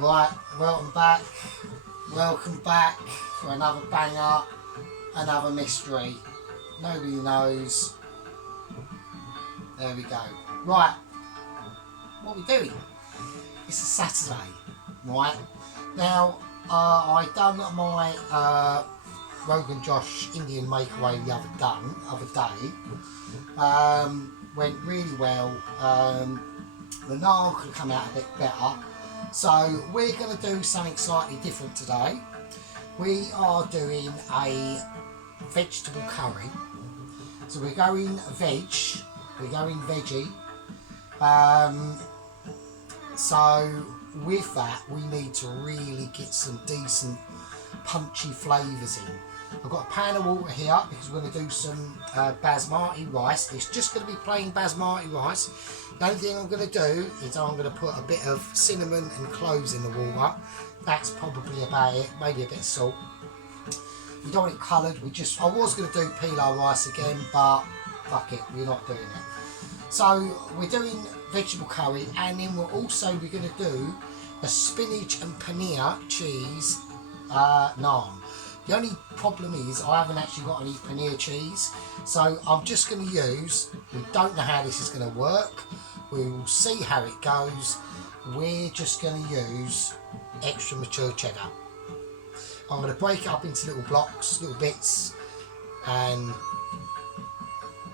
Right, welcome back for another banger, another mystery. Nobody knows. There we go. Right, what are we doing? It's a Saturday, right? Now, I done my Rogan Josh Indian makeaway the other day. Went really well. The naan could come out a bit better. So we're going to do something slightly different today. We are doing a vegetable curry. So we're going veggie. So with that we need to really get some decent punchy flavours in. I've got a pan of water here because we're going to do some basmati rice. It's just going to be plain basmati rice. The only thing I'm going to do is I'm going to put a bit of cinnamon and cloves in the water. That's probably about it. Maybe a bit of salt. We don't want it coloured. I was going to do pilau rice again, but fuck it, we're not doing it. So we're doing vegetable curry, and then we're going to do a spinach and paneer cheese naan. The only problem is I haven't actually got any paneer cheese, so I'm just going to use, we don't know how this is going to work, we will see how it goes. We're just going to use extra mature cheddar. I'm going to break it up into little blocks, little bits, and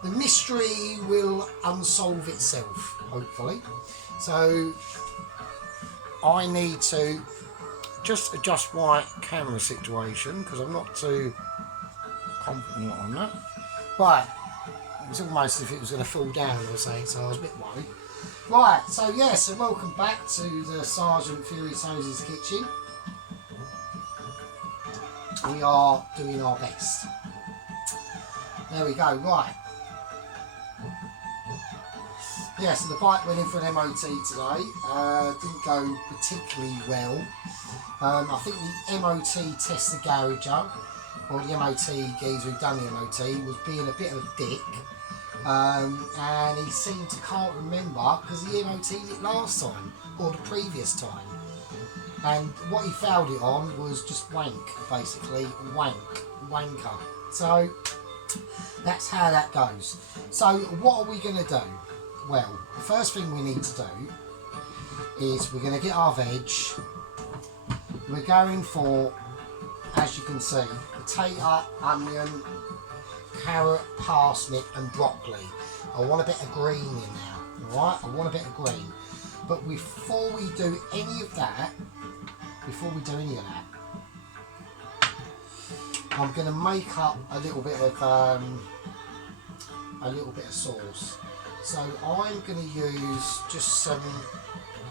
the mystery will unsolve itself, hopefully. So I need to just adjust my camera situation because I'm not too confident on that. Right, it was almost as if it was going to fall down or something, so I was a bit worried. Right, so yeah, so welcome back to the Sergeant Fury Toes' kitchen. We are doing our best. There we go, right. Yeah, so the bike went in for an MOT today. Didn't go particularly well. I think the MOT test the garager, or the MOT geezer who done the MOT, was being a bit of a dick. And he seemed to can't remember because he MOT'd it last time, or the previous time. And what he failed it on was just wank, basically. Wanker. So, that's how that goes. So, what are we going to do? Well, the first thing we need to do is we're going to get our veg. We're going for, as you can see, potato, onion, carrot, parsnip and broccoli. I want a bit of green in there, alright? I want a bit of green. But before we do any of that, I'm going to make up a little bit of sauce. So I'm going to use just some,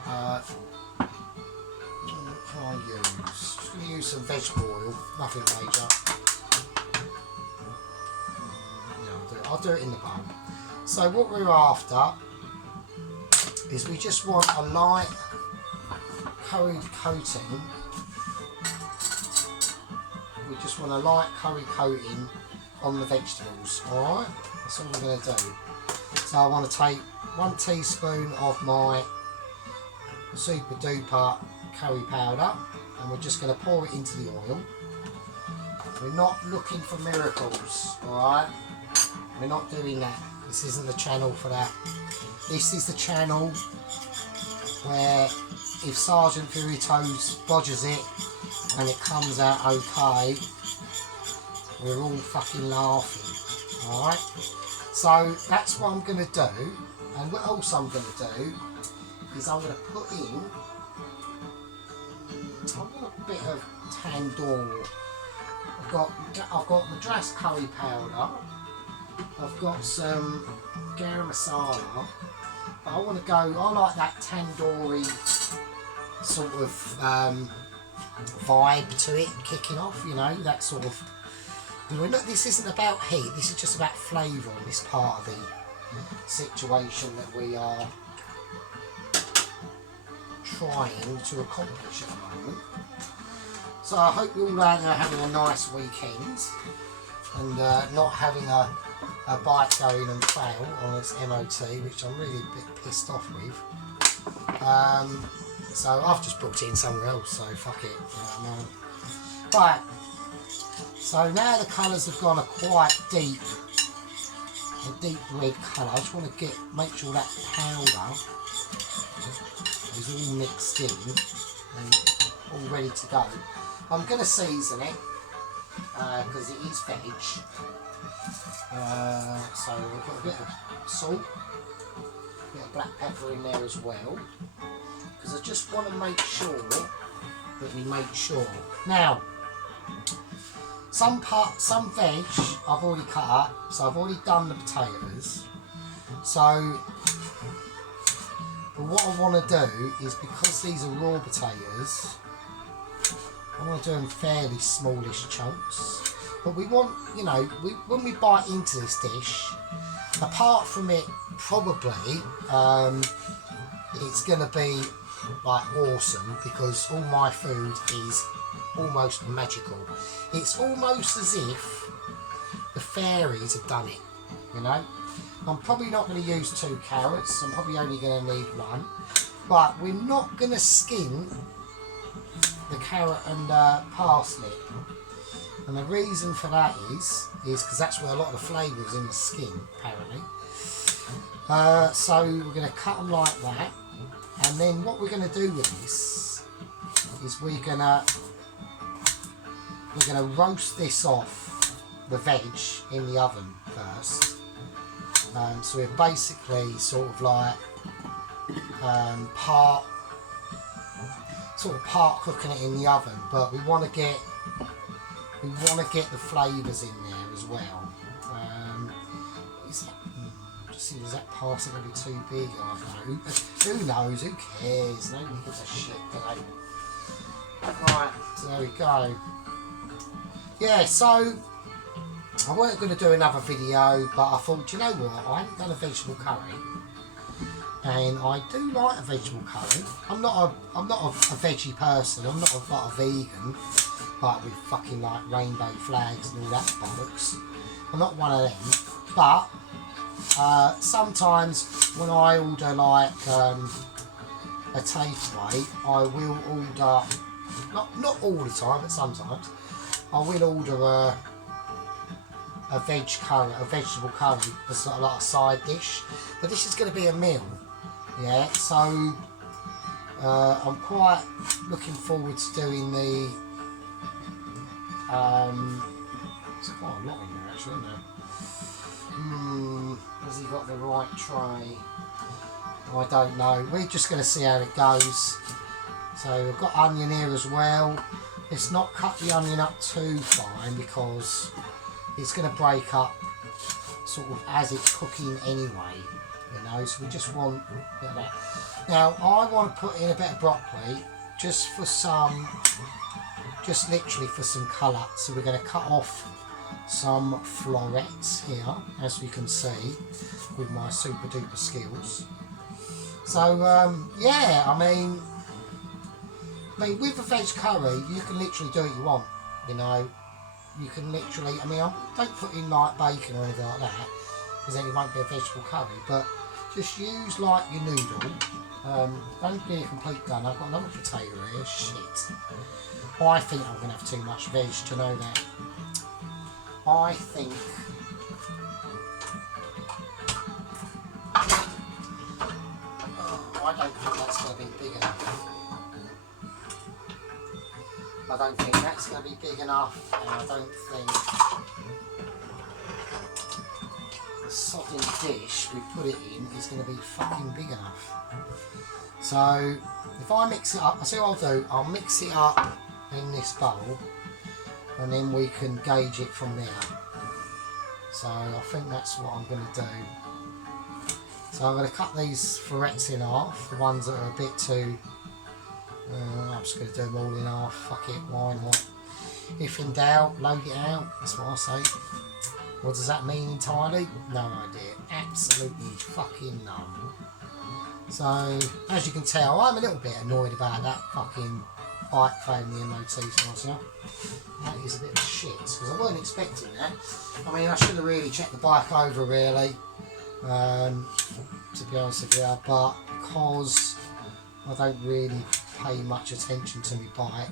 what can I use? Just going to use some vegetable oil, nothing major. Yeah, I'll do it in the bowl. So what we're after is we just want a light curried coating. We just want a light curry coating on the vegetables, alright? That's all we're going to do. So I want to take 1 teaspoon of my super duper curry powder, and we're just going to pour it into the oil. We're not looking for miracles, alright? We're not doing that. This isn't the channel for that. This is the channel where if Sergeant Fury Toes bodges it and it comes out okay, we're all fucking laughing, alright? So that's what I'm going to do, and what else I'm going to do is I'm going to put in a bit of tandoor. I've got Madras curry powder, I've got some garam masala, but I want to go, I like that tandoori sort of vibe to it, kicking off, you know, that sort of. This isn't about heat, this is just about flavour on this part of the situation that we are trying to accomplish at the moment. So I hope you're all out there having a nice weekend and not having a bike going and fail on its MOT, which I'm really a bit pissed off with. So I've just brought it in somewhere else, so fuck it. You know, right, so now the colours have gone a quite deep red colour. I just want to make sure that powder is all mixed in and all ready to go. I'm going to season it because it is veg. So I've got a bit of salt, a bit of black pepper in there as well, because I just want to make sure that we make sure. Now, some veg I've already cut up, so I've already done the potatoes. So, but what I want to do is, because these are raw potatoes, I want to do them fairly smallish chunks. But we want, you know, when we bite into this dish, apart from it probably, it's going to be like awesome, because all my food is almost magical. It's almost as if the fairies have done it, you know. I'm probably not going to use 2 carrots, I'm probably only going to need 1, but we're not going to skin the carrot and parsnip, and the reason for that is because that's where a lot of the flavour is in the skin, apparently. So we're going to cut them like that, and then what we're going to do with this is we're going to roast this off the veg in the oven first. So we're basically sort of like part cooking it in the oven, but we want to get the flavours in there as well. Is that parsnip going to be too big? I don't know. Who knows? Who cares? Nobody gives a shit, do they? Right, so there we go. Yeah, so I weren't going to do another video, but I thought, you know what? I haven't done a vegetable curry, and I do like a vegetable curry. I'm not a veggie person. I'm not a vegan, like with fucking like rainbow flags and all that bollocks. I'm not one of them. But sometimes when I order like a takeaway, I will order, not all the time, but sometimes I will order a vegetable curry as sort of like a side dish. But this is going to be a meal, yeah. So I'm quite looking forward to doing the. There's quite a lot in there actually, isn't there? Has he got the right tray? I don't know. We're just going to see how it goes. So we've got onion here as well. Let's not cut the onion up too fine, because it's going to break up sort of as it's cooking anyway, you know. So we just want a bit of that. Now I want to put in a bit of broccoli just literally for some colour. So we're going to cut off some florets here, as we can see with my super duper skills. So yeah, I mean with a veg curry you can literally do what you want, you know. You can literally, I mean, I don't put in like bacon or anything like that, because then it won't be a vegetable curry, but just use like your noodle. Don't be a complete gun. I've got another potato here, shit. I think I'm going to have too much veg to know that. I think I don't think that's going to be big enough. I don't think that's going to be big enough, and I don't think the sodding dish we put it in is going to be fucking big enough. So if I mix it up, I'll see what I'll do. I'll mix it up in this bowl, and then we can gauge it from there. So I think that's what I'm going to do. So I'm going to cut these florets in half, the ones that are a bit too... I'm just going to do them all in half, fuck it, why not? If in doubt, load it out, that's what I say. What does that mean entirely? No idea, absolutely fucking none. So, as you can tell, I'm a little bit annoyed about that fucking bike failing the MOT for myself. That is a bit of shit, because I wasn't expecting that. I mean, I should have really checked the bike over really, to be honest with you, but because I don't really pay much attention to my bike.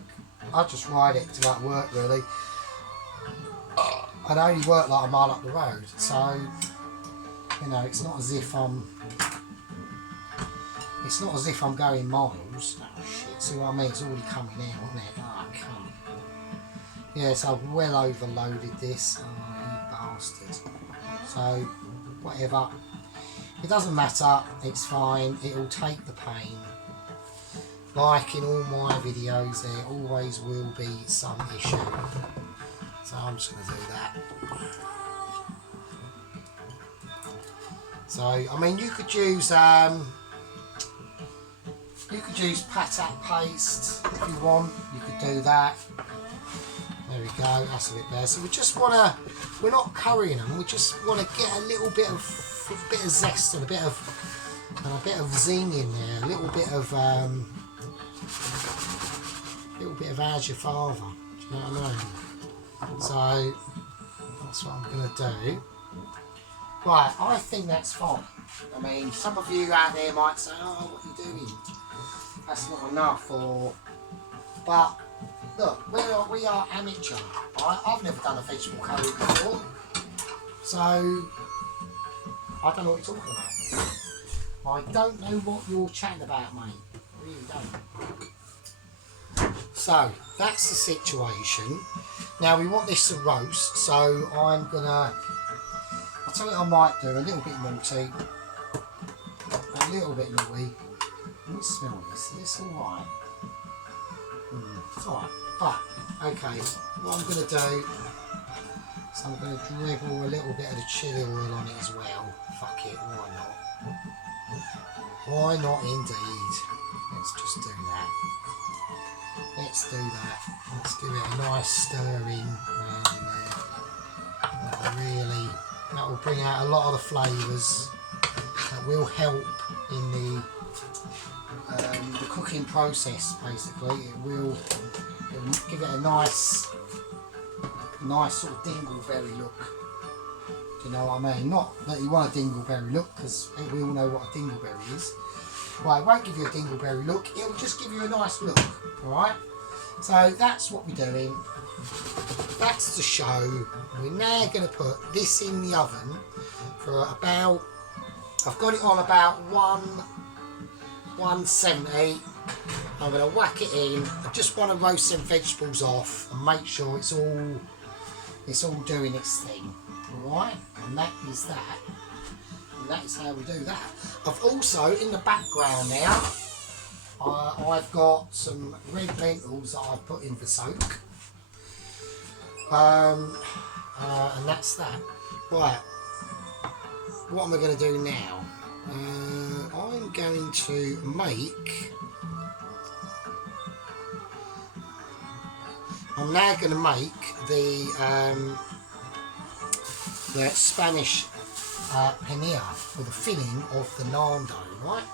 I just ride it to like work really. I only work like a mile up the road, so you know it's not as if I'm going miles. Oh shit! See what I mean? It's already coming out, isn't it? Oh come. Yes, I've well overloaded this. Oh you bastard! So whatever. It doesn't matter. It's fine. It'll take the pain. Like in all my videos, there always will be some issue. So I'm just going to do that. So I mean, you could use patak paste if you want. You could do that. There we go. That's a bit better. So we just want to. We're not currying them. We just want to get a little bit of zest and a bit of zing in there. A little bit of as your father. Do you know what I mean? So that's what I'm going to do. Right, I think that's fine. I mean, some of you out there might say, "Oh, what are you doing? That's not enough." But look, we are amateur. I've never done a vegetable curry before, so I don't know what you're talking about. I don't know what you're chatting about, mate. I really don't. So that's the situation. Now we want this to roast, so I'll tell you what I might do, a little bit naughty. Let me smell this. Is this alright? It's alright. Right, okay. What I'm going to do is I'm going to dribble a little bit of the chili oil on it as well. Fuck it, why not? Why not indeed? Let's just do that. Let's do that. Let's give it a nice stirring around in there. That will bring out a lot of the flavours. That will help in the cooking process. Basically, it will give it a nice sort of dingleberry look. Do you know what I mean? Not that you want a dingleberry look, because we all know what a dingleberry is. Well, it won't give you a dingleberry look. It will just give you a nice look. All right. So that's what we're doing. That's the show. We're now going to put this in the oven for about. I've got it on about 170. I'm going to whack it in. I just want to roast some vegetables off and make sure it's all doing its thing. Alright? And that is that. And that is how we do that. I've also, in the background now, I've got some red lentils that I've put in for soak. And that's that. Right. What am I going to do now? I'm going to make. I'm now going to make the Spanish panera for the filling of the naan dough, right?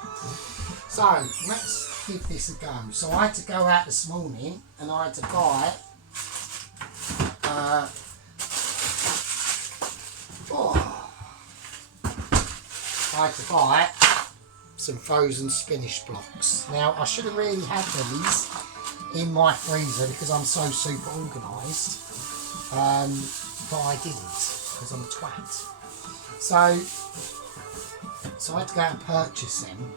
So let's give this a go. So I had to go out this morning and I had to buy. I had to buy some frozen spinach blocks. Now I should have really had these in my freezer because I'm so super organised, but I didn't because I'm a twat. So I had to go out and purchase them.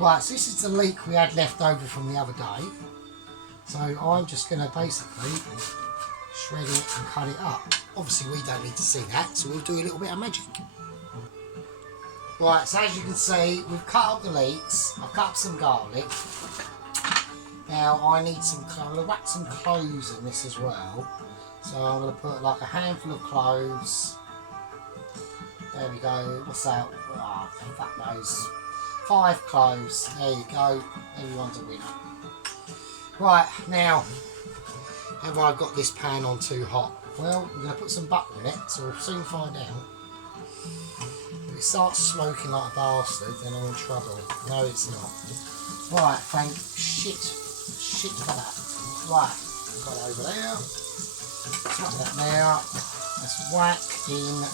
Right, so this is the leek we had left over from the other day. So I'm just going to basically shred it and cut it up. Obviously we don't need to see that, so we'll do a little bit of magic. Right, so as you can see, we've cut up the leeks. I've cut up some garlic. Now I need some, I'm going to whack some cloves in this as well. So I'm going to put like a handful of cloves. There we go. What's that? Oh, fuck knows. 5 cloves. There you go. Everyone's a winner. Right, now, have I got this pan on too hot? Well, we're going to put some butter in it, so we'll soon find out. If it starts smoking like a bastard, then I'm in trouble. No, it's not. Right, thank shit for that. Right, got it over there. Whack that now. Let's whack in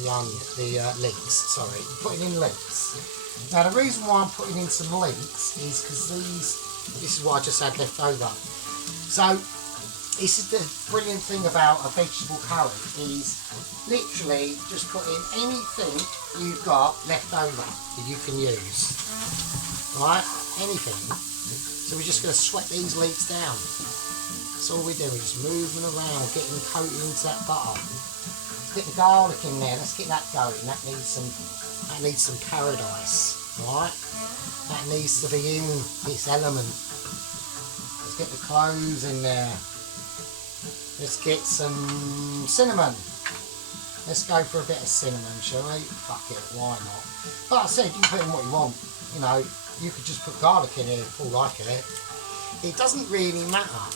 the leeks. Sorry, putting in leeks. Now the reason why I'm putting in some leeks is because this is what I just had left over. So this is the brilliant thing about a vegetable curry, is literally just put in anything you've got left over that you can use. Right? Anything. So we're just going to sweat these leeks down. That's all we're doing, just moving around, getting coated into that butter. Let's get the garlic in there, let's get that going. That needs some paradise. Right? That needs to be in its element. Let's get the cloves in there. Let's get some cinnamon. Let's go for a bit of cinnamon, shall we? Fuck it, why not? Like I said, you can put in what you want. You know, you could just put garlic in here if you like it. It doesn't really matter.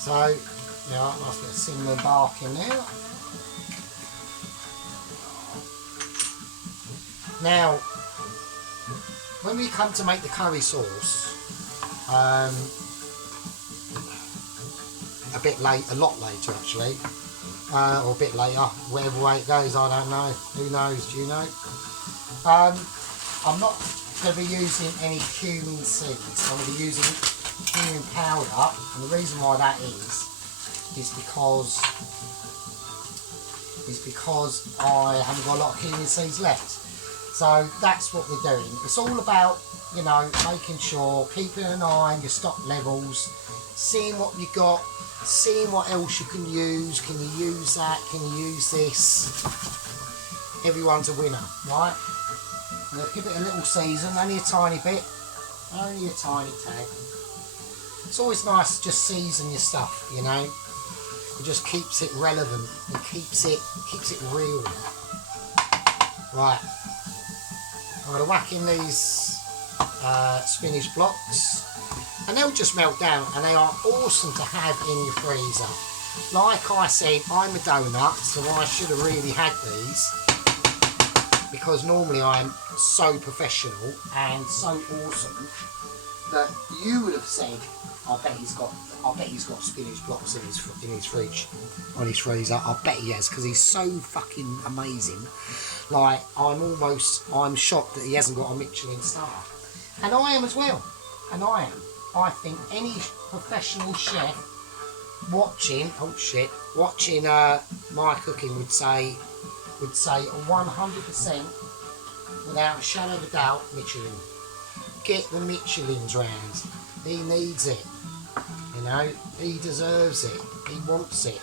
So, you know, nice bit of cinnamon bark in there. Now, when we come to make the curry sauce, a lot later actually, or a bit later, whatever way it goes, I don't know. Who knows? Do you know? I'm not going to be using any cumin seeds. I'm going to be using cumin powder, and the reason why that is because I haven't got a lot of cumin seeds left. So that's what we're doing. It's all about, you know, making sure, keeping an eye on your stock levels, seeing what you got, seeing what else you can use. Can you use that? Can you use this? Everyone's a winner, right? Now give it a little season, only a tiny bit, only a tiny tag. It's always nice to just season your stuff, you know. It just keeps it relevant. It keeps it real. Right. I'm going to whack in these spinach blocks, and they'll just melt down, and they are awesome to have in your freezer. Like I said, I'm a donut, so I should have really had these, because normally I'm so professional and so awesome that you would have said, I bet he's got spinach blocks in his fridge, on his freezer. I bet he has, because he's so fucking amazing. Like, I'm shocked that he hasn't got a Michelin star. And I am as well. And I am. I think any professional chef watching my cooking would say 100%, without a shadow of a doubt, Michelin. Get the Michelins round. He needs it. You know, he deserves it. He wants it.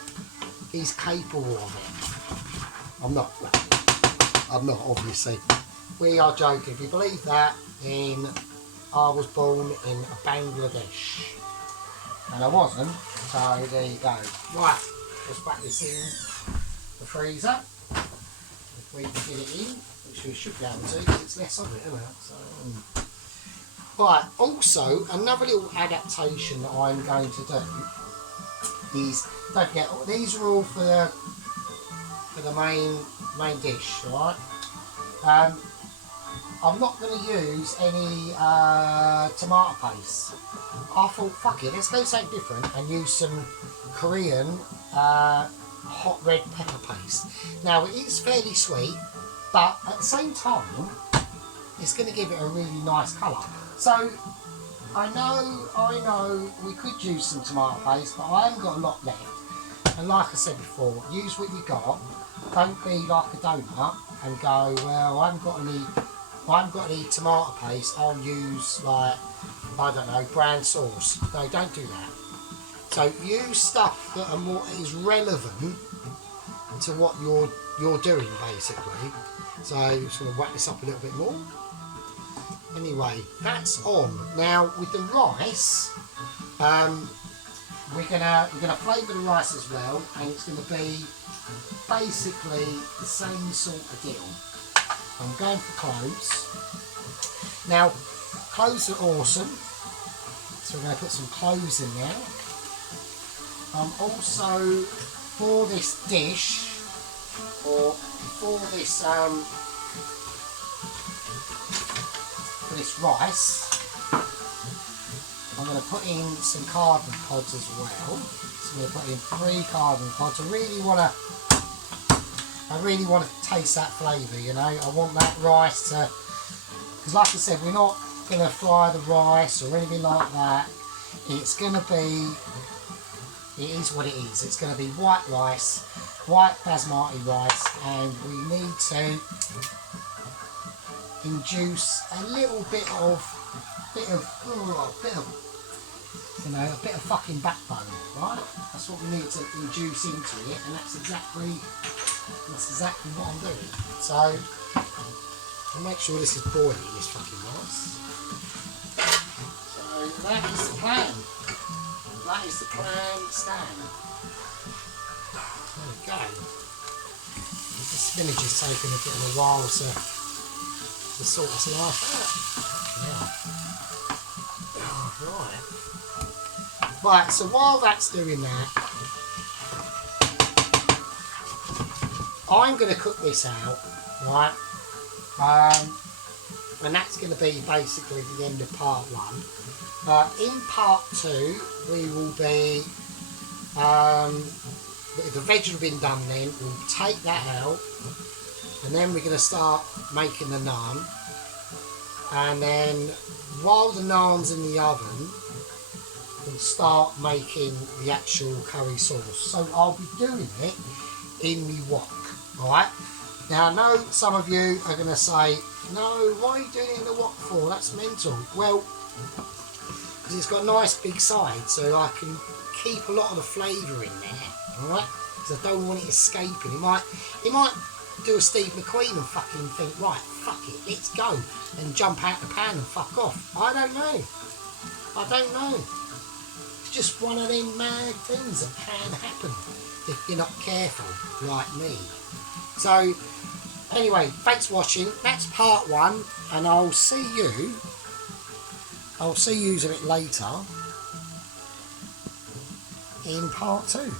He's capable of it. I'm not, obviously. We are joking. If you believe that, then I was born in Bangladesh. And I wasn't, so there you go. Right, let's whack this in the freezer. If we can get it in, which we should be able to, because it's less of it, isn't it? So, right, also, another little adaptation that I'm going to do is, don't forget, these are all for the main dish, alright? I'm not going to use any tomato paste. I thought, fuck it, let's go something different and use some Korean hot red pepper paste. Now, it is fairly sweet, but at the same time, it's going to give it a really nice colour. So, I know we could use some tomato paste, but I haven't got a lot left. And like I said before, use what you got. Don't be like a donut and go, well, I haven't got any tomato paste, I'll use, like, I don't know, brown sauce. No, don't do that. So use stuff that is relevant to what you're doing, basically. So just going to whack this up a little bit more. Anyway, that's on. Now with the rice, we're gonna flavour the rice as well, and it's going to be basically the same sort of deal. I'm going for cloves. Now, cloves are awesome, so we're going to put some cloves in there. Also, for this dish, or for this rice, I'm going to put in some cardamom pods as well. So I'm going to put in 3 cardamom pods. I really want to I really want to taste that flavour, you know. I want that rice to, because like I said, we're not going to fry the rice or anything like that. It's going to be, it is what it is. It's going to be white rice, white basmati rice, and we need to induce a little bit of, you know, a bit of fucking backbone, right? That's what we need to induce into it, and that's exactly what I'm doing. So I'll make sure this is boiling, this fucking rice. So that is the plan. That is the plan, Stan. There we go. The spinach is taking a bit of a while to sort its life out. Yeah. Right. Right, so while that's doing that, I'm going to cook this out, right? And that's going to be basically the end of part 1. In part 2, we will be, if the veg will have been done then, we'll take that out, and then we're going to start making the naan. And then while the naan's in the oven, we'll start making the actual curry sauce. So I'll be doing it in my wok, alright? Now I know some of you are going to say, no, why are you doing it in the wok for? That's mental. Well, because it's got a nice big side, so I can keep a lot of the flavour in there, alright? Because I don't want it escaping. It might do a Steve McQueen and fucking think, right, fuck it, let's go, and jump out the pan and fuck off. I don't know. It's just one of them mad things that can happen if you're not careful, like me. So, anyway, thanks for watching. That's part 1, and I'll see you a bit later in part 2.